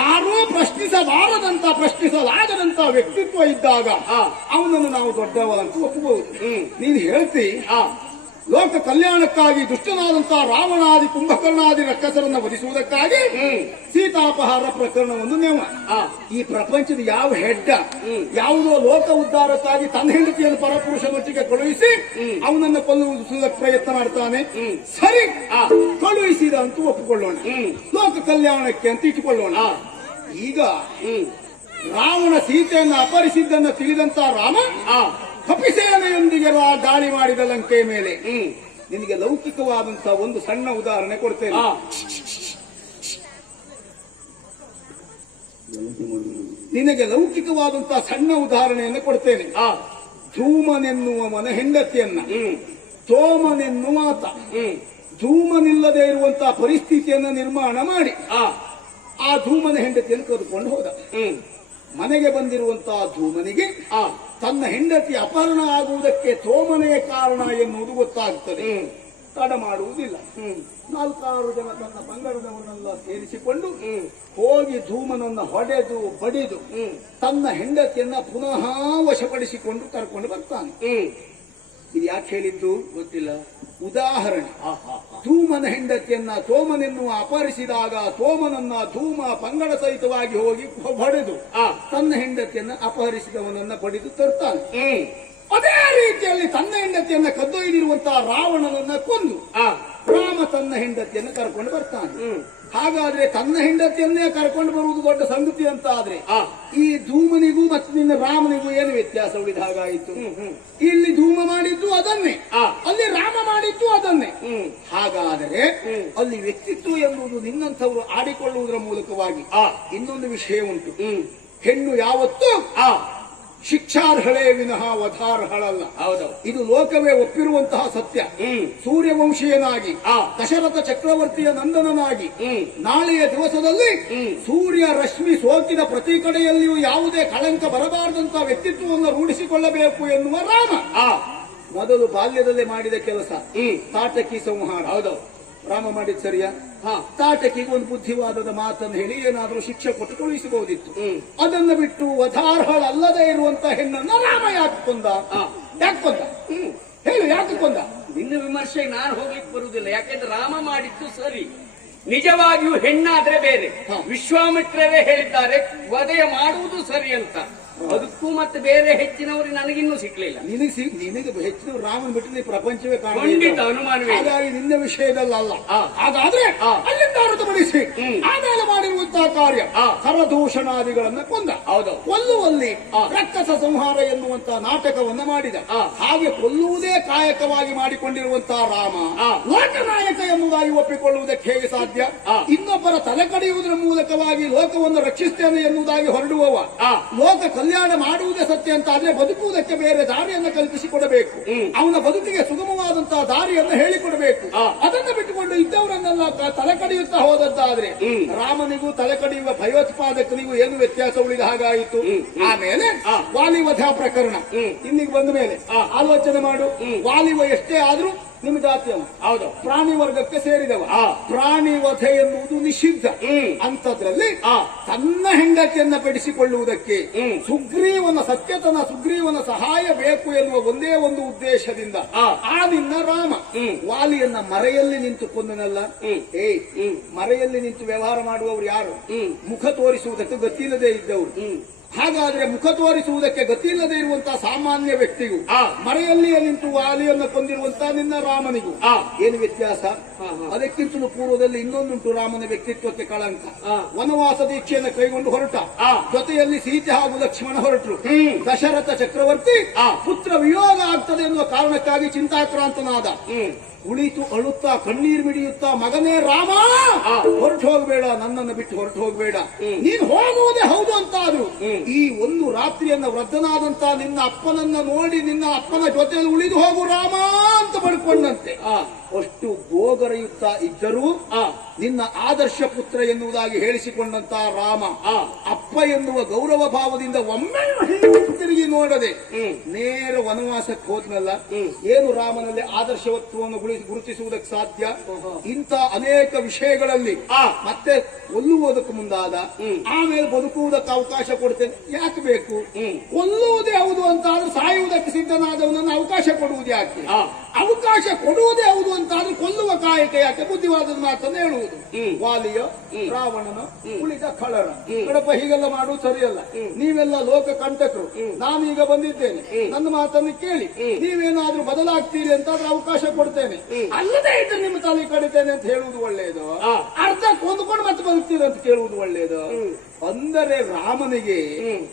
ಯಾರೂ ಪ್ರಶ್ನಿಸಲಾಗದಂತ ವ್ಯಕ್ತಿತ್ವ ಇದ್ದಾಗ ಅವನನ್ನು ನಾವು ದೊಡ್ಡವ ಅಂತ ಒಪ್ಪಬಹುದು. ನೀನು ಹೇಳ್ತಿ ಲೋಕ ಕಲ್ಯಾಣಕ್ಕಾಗಿ ದುಷ್ಟನಾದಂತಹ ರಾವಣಾದಿ ಕುಂಭಕರ್ಣಾದಿ ರಕ್ಕಸರನ್ನು ವಧಿಸುವುದಕ್ಕಾಗಿ ಸೀತಾಪಹಾರ ಪ್ರಕರಣವನ್ನು ನೇಮ. ಈ ಪ್ರಪಂಚದ ಯಾವ ಹೆಡ್ಡ ಯಾವುದೋ ಲೋಕ ಉದ್ಧಾರಕ್ಕಾಗಿ ತನ್ನ ಹೆಂಡತಿಯನ್ನು ಪರಪುರುಷನೊಟ್ಟಿಗೆ ಕಳುಹಿಸಿ ಅವನನ್ನು ಕೊಲ್ಲುವುದಕ್ಕೆ ಪ್ರಯತ್ನ ಮಾಡ್ತಾನೆ. ಸರಿ, ಕಳುಹಿಸಿದ ಅಂತೂ ಒಪ್ಪಿಕೊಳ್ಳೋಣ, ಲೋಕ ಕಲ್ಯಾಣಕ್ಕೆ ಅಂತ ಇಟ್ಟುಕೊಳ್ಳೋಣ. ಈಗ ರಾವಣ ಸೀತೆಯನ್ನು ಅಪಹರಿಸಿದ್ದನ್ನು ತಿಳಿದಂತ ರಾಮ ಕಪಿಸೇನೆಯೊಂದಿಗೆ ದಾಳಿ ಮಾಡಿದ ಲಂಕೆಯ ಮೇಲೆ ನಿನಗೆ ಲೌಕಿಕವಾದಂತಹ ಒಂದು ಸಣ್ಣ ಉದಾಹರಣೆ ಕೊಡ್ತೇನೆ. ನಿನಗೆ ಲೌಕಿಕವಾದಂತಹ ಸಣ್ಣ ಉದಾಹರಣೆಯನ್ನು ಕೊಡ್ತೇನೆ. ಧೂಮನೆನ್ನುವವನ ಹೆಂಡತಿಯನ್ನ ತೋಮನೆನ್ನುವಾತ ಧೂಮನಿಲ್ಲದೆ ಇರುವಂತಹ ಪರಿಸ್ಥಿತಿಯನ್ನು ನಿರ್ಮಾಣ ಮಾಡಿ ಆ ಧೂಮನ ಹೆಂಡತಿಯನ್ನು ಕರೆದುಕೊಂಡು ಹೋದ. ಮನೆಗೆ ಬಂದಿರುವಂತಹ ಧೂಮನಿಗೆ ತನ್ನ ಹೆಂಡತಿ ಅಪಹರಣ ಆಗುವುದಕ್ಕೆ ತೋಮನೆಯ ಕಾರಣ ಎನ್ನುವುದು ಗೊತ್ತಾಗುತ್ತದೆ. ತಡ ಮಾಡುವುದಿಲ್ಲ. 4-6 ಜನ ತನ್ನ ಪಂಗಡದವರನ್ನೆಲ್ಲ ಸೇರಿಸಿಕೊಂಡು ಹೋಗಿ ಧೂಮನನ್ನ ಹೊಡೆದು ಬಡಿದು ತನ್ನ ಹೆಂಡತಿಯನ್ನ ಪುನಃ ವಶಪಡಿಸಿಕೊಂಡು ಕರ್ಕೊಂಡು ಬರ್ತಾನೆ. ಇದು ಯಾಕೆ ಹೇಳಿದ್ದು ಗೊತ್ತಿಲ್ಲ. ಉದಾಹರಣೆ, ಧೂಮನ ಹೆಂಡತಿಯನ್ನ ತೋಮನೆನ್ನುವ ಅಪಹರಿಸಿದಾಗ ತೋಮನನ್ನ ಧೂಮ ಪಂಗಡ ಸಹಿತವಾಗಿ ಹೋಗಿ ಹೊಡೆದು ತನ್ನ ಹೆಂಡತಿಯನ್ನ ಅಪಹರಿಸಿದವನನ್ನ ಬಡಿದು ತರ್ತಾನೆ. ಅದೇ ರೀತಿಯಲ್ಲಿ ತನ್ನ ಹೆಂಡತಿಯನ್ನ ಕದ್ದೊಯ್ದಿರುವಂತಹ ರಾವಣನನ್ನ ಕೊಂದು ರಾಮ ತನ್ನ ಹೆಂಡತಿಯನ್ನು ಕರ್ಕೊಂಡು ಬರ್ತಾನೆ. ಹಾಗಾದ್ರೆ ತನ್ನ ಹೆಂಡತಿಯನ್ನೇ ಕರ್ಕೊಂಡು ಬರುವುದು ದೊಡ್ಡ ಸಂಗತಿ ಅಂತ ಆದ್ರೆ ಈ ಧೂಮನಿಗೂ ಮತ್ತು ನಿನ್ನ ರಾಮನಿಗೂ ಏನು ವ್ಯತ್ಯಾಸ ಉಳಿದ ಹಾಗಾಯಿತು? ಇಲ್ಲಿ ಧೂಮ ಮಾಡಿದ್ದು ಅದನ್ನೇ, ಅಲ್ಲಿ ರಾಮ ಮಾಡಿದ್ದು ಅದನ್ನೇ. ಹಾಗಾದರೆ ಅಲ್ಲಿ ವ್ಯಕ್ತಿತ್ವ ಎನ್ನುವುದು ನಿನ್ನಂಥವರು ಆಡಿಕೊಳ್ಳುವುದರ ಮೂಲಕವಾಗಿ ಇನ್ನೊಂದು ವಿಷಯ ಉಂಟು. ಹೆಣ್ಣು ಯಾವತ್ತೂ ಶಿಕ್ಷಾರ್ಹಳೇ ವಿನಃ ವಧಾರ್ಹಳಲ್ಲ. ಇದು ಲೋಕವೇ ಒಪ್ಪಿರುವಂತಹ ಸತ್ಯ. ಸೂರ್ಯವಂಶೀಯನಾಗಿ ದಶರಥ ಚಕ್ರವರ್ತಿಯ ನಂದನನಾಗಿ ನಾಳೆಯ ದಿವಸದಲ್ಲಿ ಸೂರ್ಯ ರಶ್ಮಿ ಸೋಕಿದ ಪ್ರತಿ ಕಡೆಯಲ್ಲಿಯೂ ಯಾವುದೇ ಕಳಂಕ ಬರಬಾರದಂತಹ ವ್ಯಕ್ತಿತ್ವವನ್ನು ರೂಢಿಸಿಕೊಳ್ಳಬೇಕು ಎನ್ನುವ ರಾಮ ಮೊದಲು ಬಾಲ್ಯದಲ್ಲೇ ಮಾಡಿದ ಕೆಲಸ ತಾಟಕಿ ಸಂಹಾರ. ರಾಮ ಮಾಡಿದ್ ಸರಿಯಾ? ತಾಟಕಿಗೆ ಒಂದು ಬುದ್ಧಿವಾದದ ಮಾತನ್ನು ಹೇಳಿ ಏನಾದ್ರೂ ಶಿಕ್ಷೆ ಕೊಟ್ಟು ಕಳುಹಿಸಬಹುದಿತ್ತು. ಅದನ್ನು ಬಿಟ್ಟು ವಧಾರ್ಹಳಲ್ಲದೆ ಇರುವಂತಹ ಹೆಣ್ಣನ್ನ ರಾಮ ಯಾಕೆ ಕೊಂದ? ಹೇಳು, ಯಾಕೆ ಕೊಂದ? ನಿನ್ನ ವಿಮರ್ಶೆಗೆ ನಾನು ಹೋಗ್ಲಿಕ್ಕೆ ಬರುವುದಿಲ್ಲ. ಯಾಕೆಂದ್ರೆ ರಾಮ ಮಾಡಿದ್ದು ಸರಿ. ನಿಜವಾಗಿಯೂ ಹೆಣ್ಣಾದ್ರೆ ಬೇರೆ. ವಿಶ್ವಾಮಿತ್ರರೇ ಹೇಳಿದ್ದಾರೆ ವಧೆ ಮಾಡುವುದು ಸರಿ ಅಂತ. ಅದಕ್ಕೂ ಮತ್ತೆ ಬೇರೆ ಹೆಚ್ಚಿನವರು ನನಗಿನ್ನೂ ಸಿಕ್ಲಿಲ್ಲ. ನಿನಗೆ ಹೆಚ್ಚಿನವರು ರಾಮನ್ ಬಿಟ್ಟರೆ ಪ್ರಪಂಚವೇ ಖಂಡಿತ ಅನುಮಾನವೇ. ಹಾಗಾಗಿ ನಿನ್ನ ವಿಷಯದಲ್ಲ. ಹಾಗಾದ್ರೆ ಅಲ್ಲಿಂದ ಹೊರತುಪಡಿಸಿ ಆಮೇಲೆ ಮಾಡಿರುವಂತಹ ಕಾರ್ಯ ಸರದೂಷಣಾದಿಗಳನ್ನ ಕೊಂದ. ಕೊಲ್ಲುವಲ್ಲಿ ರಕ್ಕಸ ಸಂಹಾರ ಎನ್ನುವಂತಹ ನಾಟಕವನ್ನ ಮಾಡಿದ. ಹಾಗೆ ಕೊಲ್ಲುವುದೇ ಕಾಯಕವಾಗಿ ಮಾಡಿಕೊಂಡಿರುವಂತಹ ರಾಮ ಲೋಕನಾಯಕ ಎಂಬುದಾಗಿ ಒಪ್ಪಿಕೊಳ್ಳುವುದಕ್ಕೆ ಹೇಗೆ ಸಾಧ್ಯ? ಇನ್ನೊಬ್ಬರ ತಲೆ ಕಡಿಯುವುದರ ಮೂಲಕವಾಗಿ ಲೋಕವನ್ನು ರಕ್ಷಿಸ್ತೇನೆ ಎನ್ನುವುದಾಗಿ ಹೊರಡುವವ ಲೋಕ ಕಲ್ಯಾಣ ಮಾಡುವುದೇ ಸತ್ಯ ಅಂತ ಆದ್ರೆ ಬದುಕುವುದಕ್ಕೆ ಬೇರೆ ದಾರಿಯನ್ನು ಕಲ್ಪಿಸಿಕೊಡಬೇಕು. ಅವನ ಬದುಕಿಗೆ ಸುಗಮವಾದಂತಹ ದಾರಿಯನ್ನು ಹೇಳಿಕೊಡಬೇಕು. ಅದನ್ನು ಬಿಟ್ಟುಕೊಂಡು ಇದ್ದವರನ್ನೆಲ್ಲ ತಲೆ ಕಡಿಯುತ್ತಾ ಹೋದದ್ದಾದ್ರೆ ರಾಮನಿಗೂ ತಲೆ ಕಡಿಯುವ ಭಯೋತ್ಪಾದಕನಿಗೂ ಏನು ವ್ಯತ್ಯಾಸ ಉಳಿದ ಹಾಗಾಯಿತು. ಆಮೇಲೆ ವಾಲಿವಧ ಪ್ರಕರಣ ಇಲ್ಲಿಗೆ ಬಂದ ಮೇಲೆ ಆಲೋಚನೆ ಮಾಡು. ವಾಲಿವ ಎಷ್ಟೇ ಆದ್ರೂ ನಿಮ್ಮ ಜಾತಿಯವ, ಹೌದು. ಪ್ರಾಣಿ ವರ್ಗಕ್ಕೆ ಸೇರಿದವ. ಆ. ಪ್ರಾಣಿ ವಧೆ ಎನ್ನುವುದು ನಿಷಿದ್ಧ. ಅಂತದ್ರಲ್ಲಿ ತನ್ನ ಹೆಂಡತಿಯನ್ನ ಪಡಿಸಿಕೊಳ್ಳುವುದಕ್ಕೆ ಸುಗ್ರೀವನ ಸಹಾಯ ಬೇಕು ಎನ್ನುವ ಒಂದೇ ಒಂದು ಉದ್ದೇಶದಿಂದ ಆ ನಿನ್ನ ರಾಮ ವಾಲಿಯನ್ನ ಮರೆಯಲ್ಲಿ ನಿಂತು ಕೊಂದನಲ್ಲ. ಮರೆಯಲ್ಲಿ ನಿಂತು ವ್ಯವಹಾರ ಮಾಡುವವರು ಯಾರು? ಮುಖ ತೋರಿಸುವುದಕ್ಕೆ ಗೊತ್ತಿಲ್ಲದೆ ಇದ್ದವರು. ಹಾಗಾದ್ರೆ ಮುಖ ತೋರಿಸುವುದಕ್ಕೆ ಗತಿಯಿಲ್ಲದೆ ಇರುವಂತಹ ಸಾಮಾನ್ಯ ವ್ಯಕ್ತಿಗೂ ಮರೆಯಲ್ಲಿಯೇ ನಿಂತು ವಾಲಿಯನ್ನು ಕೊಂದಿರುವಂತಹ ನಿನ್ನ ರಾಮನಿಗೂ ಏನು ವ್ಯತ್ಯಾಸ? ಅದಕ್ಕಿಂತಲೂ ಪೂರ್ವದಲ್ಲಿ ಇನ್ನೊಂದುಂಟು ರಾಮನ ವ್ಯಕ್ತಿತ್ವಕ್ಕೆ ಕಳಂಕ. ವನವಾಸ ದೀಕ್ಷೆಯನ್ನು ಕೈಗೊಂಡು ಹೊರಟ, ಜೊತೆಯಲ್ಲಿ ಸೀತೆ ಹಾಗೂ ಲಕ್ಷ್ಮಣ ಹೊರಟರು. ದಶರಥ ಚಕ್ರವರ್ತಿ ಪುತ್ರ ವಿಯೋಗ ಆಗ್ತದೆ ಎನ್ನುವ ಕಾರಣಕ್ಕಾಗಿ ಚಿಂತಾಕ್ರಾಂತನಾದ. ಉಳಿತು ಅಳುತ್ತಾ ಕಣ್ಣೀರು ಮಿಡಿಯುತ್ತಾ, ಮಗನೇ ರಾಮ, ಹೊರಟು ಹೋಗಬೇಡ, ನನ್ನನ್ನು ಬಿಟ್ಟು ಹೊರಟು ಹೋಗಬೇಡ, ನೀನು ಹೋಗುವುದೇ ಹೌದು ಅಂತಾದ್ರು ಈ ಒಂದು ರಾತ್ರಿಯನ್ನ ವೃದ್ಧನಾದಂತ ನಿನ್ನ ಅಪ್ಪನನ್ನ ನೋಡಿ ನಿನ್ನ ಅಪ್ಪನ ಜೊತೆಯಲ್ಲಿ ಉಳಿದು ಹೋಗು ರಾಮ ಅಂತ ಬಡ್ಕೊಂಡಂತೆ. ಅಷ್ಟು ಗೋಗರೆಯುತ್ತಾ ಇದ್ದರೂ ನಿನ್ನ ಆದರ್ಶ ಪುತ್ರ ಎನ್ನುವುದಾಗಿ ಹೇಳಿಸಿಕೊಂಡಂತ ರಾಮ ಅಪ್ಪ ಎನ್ನುವ ಗೌರವ ಭಾವದಿಂದ ಒಮ್ಮೆ ತಿರುಗಿ ನೋಡದೆ ನೇರ ವನವಾಸಕ್ಕೆ ಹೋದ್ನಲ್ಲ. ಏನು ರಾಮನಲ್ಲಿ ಆದರ್ಶವತ್ವವನ್ನು ಗುರುತಿಸುವುದಕ್ಕೆ ಸಾಧ್ಯ? ಇಂಥ ಅನೇಕ ವಿಷಯಗಳಲ್ಲಿ ಮತ್ತೆ ಕೊಲ್ಲುವುದಕ್ಕೆ ಮುಂದಾದ, ಆಮೇಲೆ ಬದುಕುವುದಕ್ಕೆ ಅವಕಾಶ ಕೊಡ್ತೇನೆ. ಯಾಕೆ ಬೇಕು? ಕೊಲ್ಲುವುದೇ ಹೌದು ಅಂತ ಆದ್ರೆ ಸಾಯುವುದಕ್ಕೆ ಸಿದ್ಧನಾದವನನ್ನು ಅವಕಾಶ ಕೊಡುವುದು ಯಾಕೆ? ಅವಕಾಶ ಕೊಡುವುದೇ ಹೌದು ಅಂತಾದ್ರೆ ಕೊಲ್ಲುವ ಕಾಯಕ ಯಾಕೆ? ಬುದ್ಧಿವಾದದ ಮಾತನ್ನು ಹೇಳುವುದು. ವಾಲಿಯ, ರಾವಣನ, ಉಳಿದ ಖಳರ ಕಡಪ ಹೀಗೆಲ್ಲ ಮಾಡುವುದು ಸರಿಯಲ್ಲ. ನೀವೆಲ್ಲ ಲೋಕ ಕಂಟಕರು, ನಾನೀಗ ಬಂದಿದ್ದೇನೆ, ನನ್ನ ಮಾತನ್ನು ಕೇಳಿ ನೀವೇನಾದ್ರೂ ಬದಲಾಗ್ತೀರಿ ಅಂತಾದ್ರೆ ಅವಕಾಶ ಕೊಡ್ತೇನೆ, ಅಲ್ಲದೆ ಇದ್ರೆ ನಿಮ್ಮ ತಲೆ ಕಡಿತೇನೆ ಅಂತ ಹೇಳುವುದು ಒಳ್ಳೆಯದು? ಅರ್ಧ ಕೊಂದುಕೊಂಡು ಮತ್ತೆ ಬದುಕ್ತೀರಿ ಅಂತ ಕೇಳುವುದು ಒಳ್ಳೆಯದು? ಅಂದರೆ ರಾಮನಿಗೆ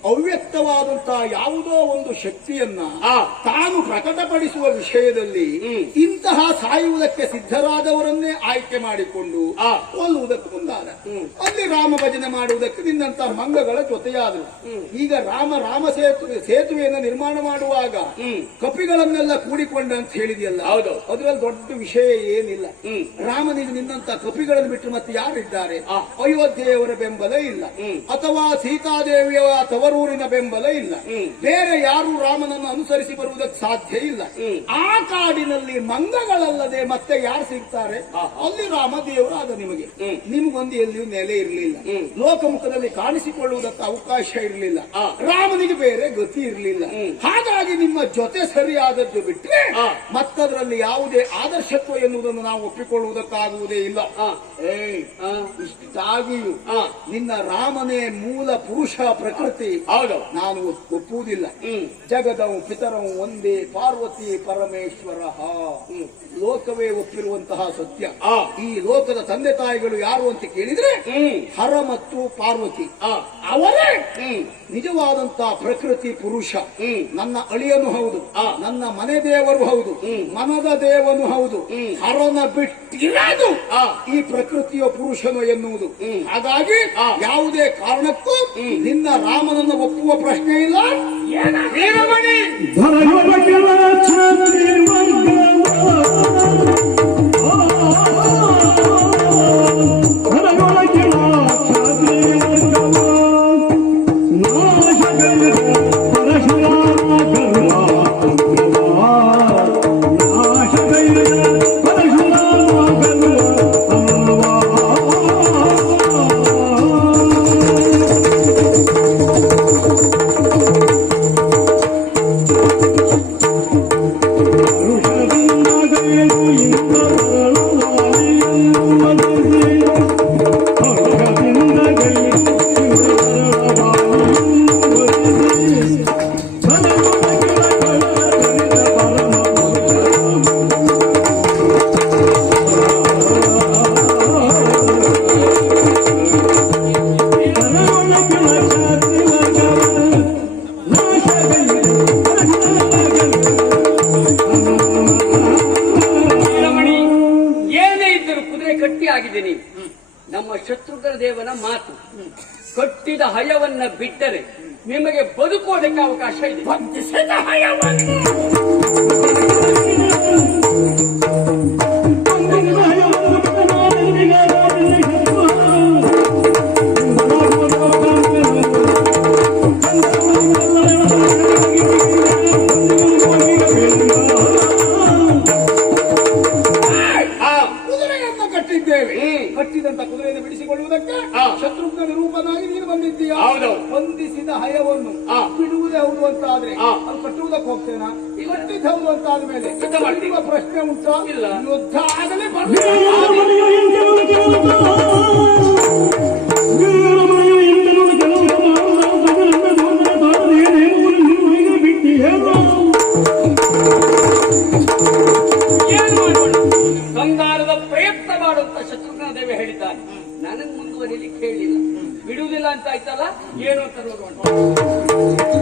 ಅವ್ಯಕ್ತವಾದಂತಹ ಯಾವುದೋ ಒಂದು ಶಕ್ತಿಯನ್ನ ತಾನು ಪ್ರಕಟಪಡಿಸುವ ವಿಷಯದಲ್ಲಿ ಇಂತಹ ಸಾಯುವುದಕ್ಕೆ ಸಿದ್ಧರಾದವರನ್ನೇ ಆಯ್ಕೆ ಮಾಡಿಕೊಂಡು ಕೊಲ್ಲುವುದಕ್ಕೆ ಮುಂದಾದ. ಅಲ್ಲಿ ರಾಮ ಭಜನೆ ಮಾಡುವುದಕ್ಕೆ ನಿನ್ನಂತಹ ಮಂಗಗಳ ಜೊತೆಯಾದರು. ಈಗ ರಾಮ ಸೇತುವೆಯನ್ನು ನಿರ್ಮಾಣ ಮಾಡುವಾಗ ಕಪಿಗಳನ್ನೆಲ್ಲ ಕೂಡಿಕೊಂಡ ಅಂತ ಹೇಳಿದೆಯಲ್ಲ, ಅದರಲ್ಲಿ ದೊಡ್ಡ ವಿಷಯ ಏನಿಲ್ಲ. ರಾಮನಿಗೆ ನಿನ್ನಂತ ಕಪಿಗಳನ್ನು ಬಿಟ್ಟರೆ ಮತ್ತೆ ಯಾರಿದ್ದಾರೆ? ಅಯೋಧ್ಯೆಯವರ ಬೆಂಬಲ ಇಲ್ಲ, ಅಥವಾ ಸೀತಾದೇವಿಯ ತವರೂರಿನ ಬೆಂಬಲ ಇಲ್ಲ, ಬೇರೆ ಯಾರು ರಾಮನನ್ನು ಅನುಸರಿಸಿ ಬರುವುದಕ್ಕೆ ಸಾಧ್ಯ ಇಲ್ಲ. ಆ ಕಾಡಿನಲ್ಲಿ ಮಂಗಗಳಲ್ಲದೆ ಮತ್ತೆ ಯಾರು ಸಿಗ್ತಾರೆ? ಅಲ್ಲಿ ರಾಮ ದೇವರಾದ ನಿಮಗೆ, ನಿಮಗೊಂದು ಎಲ್ಲಿಯೂ ನೆಲೆ ಇರಲಿಲ್ಲ, ಲೋಕಮುಖದಲ್ಲಿ ಕಾಣಿಸಿಕೊಳ್ಳುವುದಕ್ಕೆ ಅವಕಾಶ ಇರಲಿಲ್ಲ, ರಾಮನಿಗೆ ಬೇರೆ ಗತಿ ಇರಲಿಲ್ಲ. ಹಾಗಾಗಿ ನಿಮ್ಮ ಜೊತೆ ಸರಿಯಾದದ್ದು ಬಿಟ್ಟರೆ ಮತ್ತದರಲ್ಲಿ ಯಾವುದೇ ಆದರ್ಶತ್ವ ಎನ್ನುವುದನ್ನು ನಾವು ಒಪ್ಪಿಕೊಳ್ಳುವುದಕ್ಕಾಗುವುದೇ ಇಲ್ಲ. ಇಷ್ಟಾಗಿಯೂ ನಿನ್ನ ರಾಮನೇ ಮೂಲ ಪುರುಷ ಪ್ರಕೃತಿ ನಾನು ಒಪ್ಪುವುದಿಲ್ಲ. ಜಗದವು ಪಿತರವು ಒಂದೇ ಪಾರ್ವತಿ ಪರಮೇಶ್ವರ, ಲೋಕವೇ ಒಪ್ಪಿರುವಂತಹ ಸತ್ಯ. ಈ ಲೋಕದ ತಂದೆ ತಾಯಿಗಳು ಯಾರು ಅಂತ ಕೇಳಿದ್ರೆ ಹರ ಮತ್ತು ಪಾರ್ವತಿ, ಅವರೇ ನಿಜವಾದಂತಹ ಪ್ರಕೃತಿ ಪುರುಷ. ನನ್ನ ಅಳಿಯನು ಹೌದು, ನನ್ನ ಮನೆ ದೇವರು ಹೌದು, ಮನದ ದೇವನು ಹೌದು. ಹರನ ಬಿಟ್ಟಿರೋದು ಈ ಪ್ರಕೃತಿಯ ಪುರುಷನು ಎನ್ನುವುದು. ಹಾಗಾಗಿ ಯಾವುದೇ ಕಾರಣಕ್ಕೂ ನಿನ್ನ ರಾಮನನ್ನು ಒಪ್ಪುವ ಪ್ರಶ್ನೆ ಇಲ್ಲ. ನಮ್ಮ ಶತ್ರುಘ್ನ ದೇವನ ಮಾತು, ಕಟ್ಟಿದ ಹಯವನ್ನ ಬಿಟ್ಟರೆ ನಿಮಗೆ ಬದುಕುವುದಕ್ಕೆ ಅವಕಾಶ ಇದೆ. ಬಂಧಿಸಿದ ಹಯವನ್ನು ಇದ್ದೇವೆ. ಕಟ್ಟಿದಂತ ಕುದುರೆಯನ್ನು ಬಿಡಿಸಿಕೊಳ್ಳುವುದಕ್ಕೆ ಆ. ಶತ್ರುಘ್ನ ರೂಪನಾಗಿ ನೀನು ಬಂದಿದ್ದೀಯ. ಹೌದೌದು. ಬಂಧಿಸಿದ ಹಯವನ್ನು ಆ. ಬಿಡುವುದೇ ಹೌದು ಅಂತ ಆದ್ರೆ ಆ. ಅದು ಕಟ್ಟುವುದಕ್ಕೆ ಹೋಗ್ತೇನಾ? ಇಲ್ಲ. ಕಟ್ಟಿದ ಹೌದು ಅಂತ ಆದ್ಮೇಲೆ ಯುದ್ಧ ಮಾಡ್ತೀವಿ. ಬಿಡುವ ಪ್ರಶ್ನೆ ಉಂಟಾ? ಇಲ್ಲ. ಯುದ್ಧ ಆಗಲೇ ಏನು ಮಾಡೋಣ? ಸಂಧಾನದ ಪ್ರಯತ್ನ ಮಾಡುವಂತ ಶತ್ರುಘ್ನ ದೇವಿ ಹೇಳಿದ್ದಾನೆ. ನನಗೆ ಮುಂದುವರಿಲಿಕ್ಕೆ ಹೇಳಿಲ್ಲ. ಬಿಡುವುದಿಲ್ಲ ಅಂತ ಆಯ್ತಲ್ಲ, ಏನು ಅಂತ ನೋಡುವಂತ.